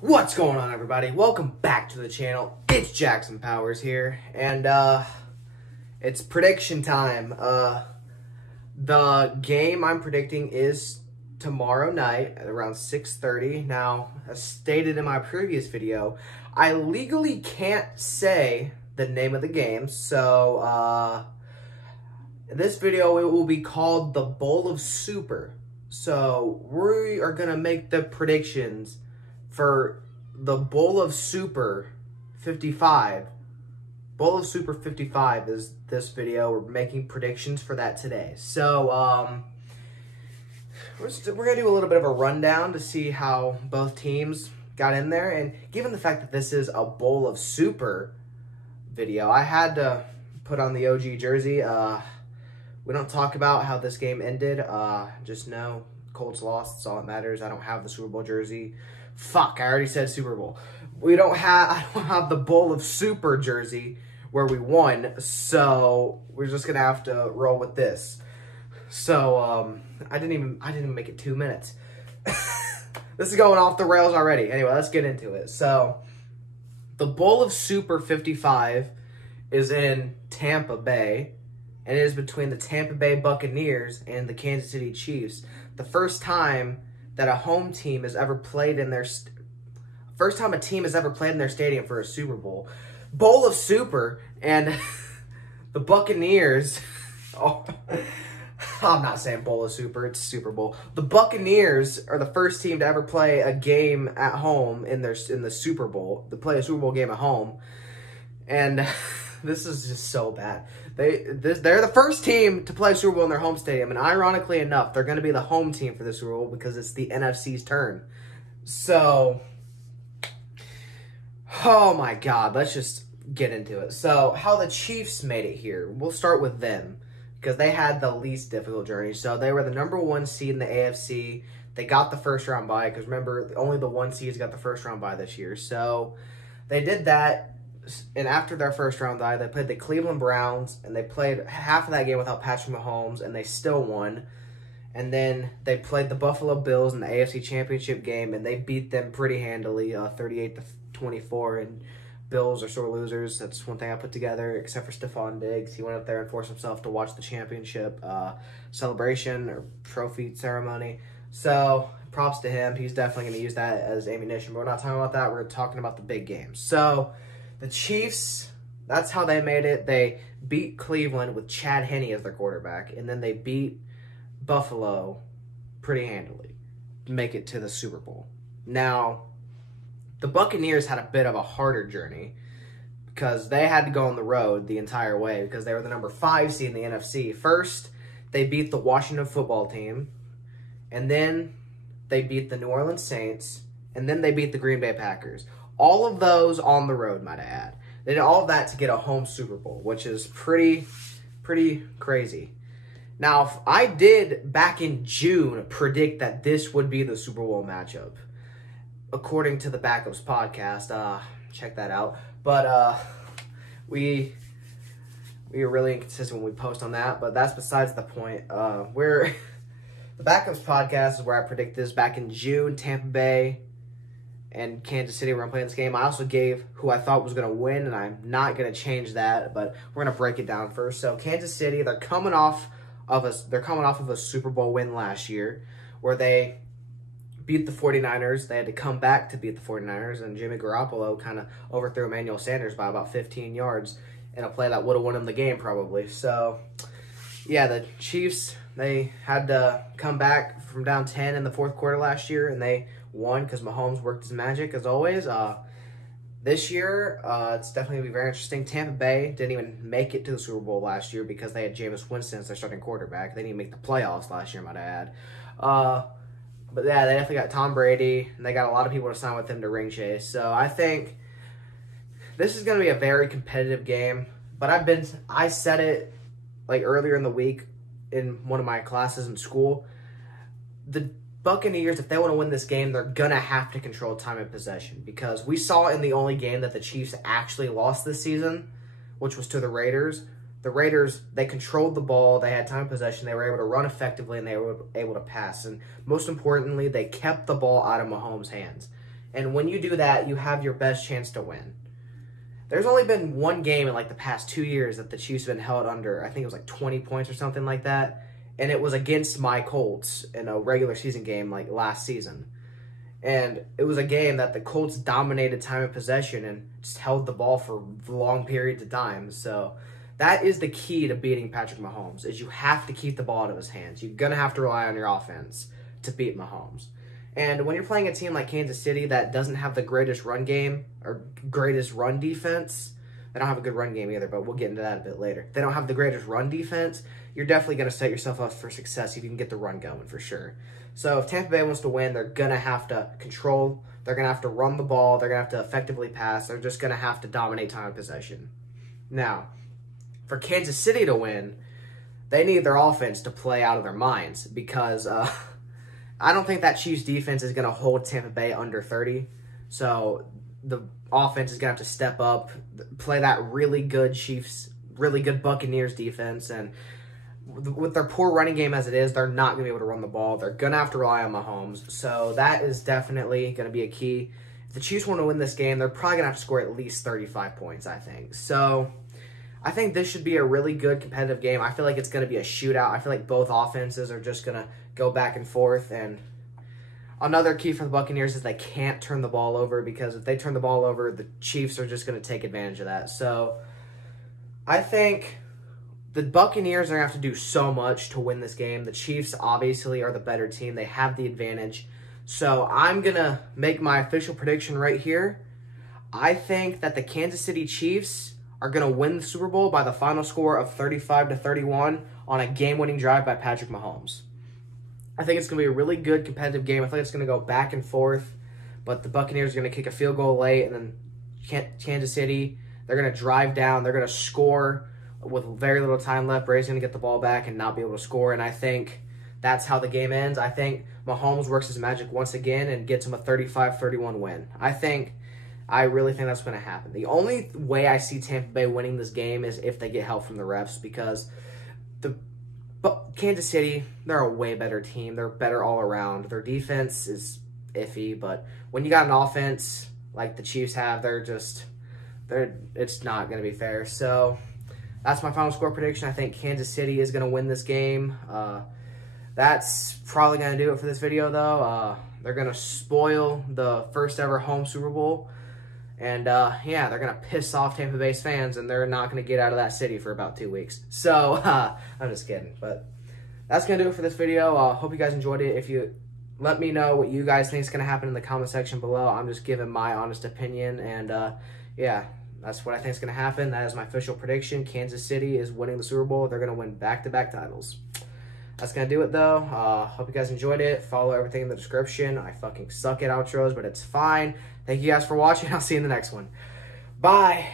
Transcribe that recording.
What's going on, everybody? Welcome back to the channel. It's Jackson Powers here, and it's prediction time. The game I'm predicting is tomorrow night at around 6:30. Now, as stated in my previous video, I legally can't say the name of the game, so in this video it will be called the Bowl of Super. So we are gonna make the predictions for the Bowl of Super 55. Bowl of Super 55 is this video. We're making predictions for that today. So, we're going to do a little bit of a rundown to see how both teams got in there. And given the fact that this is a Bowl of Super video, I had to put on the OG jersey. We don't talk about how this game ended. Just know Colts lost. That's all that matters. I don't have the Super Bowl jersey. Fuck, I already said Super Bowl. I don't have the Bowl of Super jersey where we won, so we're just gonna have to roll with this. So I didn't even make it 2 minutes. This is going off the rails already. Anyway, let's get into it. So the Bowl of Super 55 is in Tampa Bay, and it is between the Tampa Bay Buccaneers and the Kansas City Chiefs. The first time that a home team has ever played in their a team has ever played in their stadium for a Super Bowl. Bowl of Super, and the Buccaneers. Oh, I'm not saying Bowl of Super, it's Super Bowl. The Buccaneers are the first team to ever play a game at home in the Super Bowl. To play a Super Bowl game at home, and this is just so bad. They're the first team to play Super Bowl in their home stadium, and ironically enough, they're going to be the home team for the Super Bowl because it's the NFC's turn. So, oh my God, let's just get into it. So, how the Chiefs made it here. We'll start with them because they had the least difficult journey. So, they were the #1 seed in the AFC. They got the first round bye because remember, only the 1 seeds got the first round bye this year. So, they did that. And after their first round bye, they played the Cleveland Browns, and they played half of that game without Patrick Mahomes, and they still won. And then they played the Buffalo Bills in the AFC Championship game, and they beat them pretty handily, 38-24. And Bills are sore losers. That's one thing I put together, except for Stephon Diggs. He went up there and forced himself to watch the championship celebration or trophy ceremony. So props to him. He's definitely going to use that as ammunition. But we're not talking about that. We're talking about the big games. So the Chiefs, that's how they made it. They beat Cleveland with Chad Henne as their quarterback, and then they beat Buffalo pretty handily to make it to the Super Bowl. Now, the Buccaneers had a bit of a harder journey because they had to go on the road the entire way because they were the #5 seed in the NFC. First, they beat the Washington football team, and then they beat the New Orleans Saints, and then they beat the Green Bay Packers. All of those on the road, might I add. They did all of that to get a home Super Bowl, which is pretty crazy. Now, I did, back in June, predict that this would be the Super Bowl matchup. According to the Backups podcast. Check that out. But we are really inconsistent when we post on that, but that's besides the point. The Backups podcast is where I predict this back in June. Tampa Bay and Kansas City were playing this game. I also gave who I thought was going to win, and I'm not going to change that, but we're going to break it down first. So Kansas City, they're coming off of a Super Bowl win last year where they beat the 49ers. They had to come back to beat the 49ers, and Jimmy Garoppolo kind of overthrew Emmanuel Sanders by about 15 yards in a play that would have won him the game probably. So, yeah, the Chiefs, they had to come back from down 10 in the fourth quarter last year, and they won because Mahomes worked his magic as always. This year, it's definitely going to be very interesting. Tampa Bay didn't even make it to the Super Bowl last year because they had Jameis Winston as their starting quarterback. They didn't even make the playoffs last year, might I add. But yeah, they definitely got Tom Brady, and they got a lot of people to sign with him to ring chase. So I think this is going to be a very competitive game. But I said it like earlier in the week in one of my classes in school. The Buccaneers, if they want to win this game, they're going to have to control time and possession because we saw in the only game that the Chiefs actually lost this season, which was to the Raiders. The Raiders, they controlled the ball, they had time of possession, they were able to run effectively, and they were able to pass. And most importantly, they kept the ball out of Mahomes' hands. And when you do that, you have your best chance to win. There's only been one game in like the past 2 years that the Chiefs have been held under. I think it was like 20 points or something like that. And it was against my Colts in a regular season game like last season. And it was a game that the Colts dominated time of possession and just held the ball for long periods of time. So that is the key to beating Patrick Mahomes, is you have to keep the ball out of his hands. You're going to have to rely on your offense to beat Mahomes. And when you're playing a team like Kansas City that doesn't have the greatest run game or greatest run defense, they don't have a good run game either, but we'll get into that a bit later. They don't have the greatest run defense. You're definitely going to set yourself up for success if you can get the run going for sure. So if Tampa Bay wants to win, they're going to have to control. They're going to have to run the ball. They're going to have to effectively pass. They're just going to have to dominate time of possession. Now, for Kansas City to win, they need their offense to play out of their minds because I don't think that Chiefs defense is going to hold Tampa Bay under 30. So the offense is going to have to step up, play that really good Chiefs, really good Buccaneers defense. And with their poor running game as it is, they're not going to be able to run the ball. They're going to have to rely on Mahomes. So that is definitely going to be a key. If the Chiefs want to win this game, they're probably going to have to score at least 35 points, I think. So I think this should be a really good competitive game. I feel like it's going to be a shootout. I feel like both offenses are just going to go back and forth. And another key for the Buccaneers is they can't turn the ball over, because if they turn the ball over, the Chiefs are just going to take advantage of that. So I think the Buccaneers are going to have to do so much to win this game. The Chiefs obviously are the better team. They have the advantage. So I'm going to make my official prediction right here. I think that the Kansas City Chiefs are going to win the Super Bowl by the final score of 35-31 on a game-winning drive by Patrick Mahomes. I think it's going to be a really good competitive game. I think it's going to go back and forth, but the Buccaneers are going to kick a field goal late, and then Kansas City, they're going to drive down. They're going to score with very little time left. Brady's going to get the ball back and not be able to score, and I think that's how the game ends. I think Mahomes works his magic once again and gets him a 35-31 win. I really think that's going to happen. The only way I see Tampa Bay winning this game is if they get help from the refs, because Kansas City, they're a way better team. They're better all around. Their defense is iffy, but when you got an offense like the Chiefs have, it's not going to be fair. So that's my final score prediction. I think Kansas City is going to win this game. That's probably going to do it for this video, though. They're going to spoil the first ever home Super Bowl. And, yeah, they're going to piss off Tampa Bay's fans, and they're not going to get out of that city for about 2 weeks. So, I'm just kidding. But that's going to do it for this video. Hope you guys enjoyed it. If you let me know what you guys think is going to happen in the comment section below. I'm just giving my honest opinion. And, yeah, that's what I think is going to happen. That is my official prediction. Kansas City is winning the Super Bowl. They're going to win back-to-back titles. That's going to do it, though. Hope you guys enjoyed it. Follow everything in the description. I fucking suck at outros, but it's fine. Thank you guys for watching. I'll see you in the next one. Bye.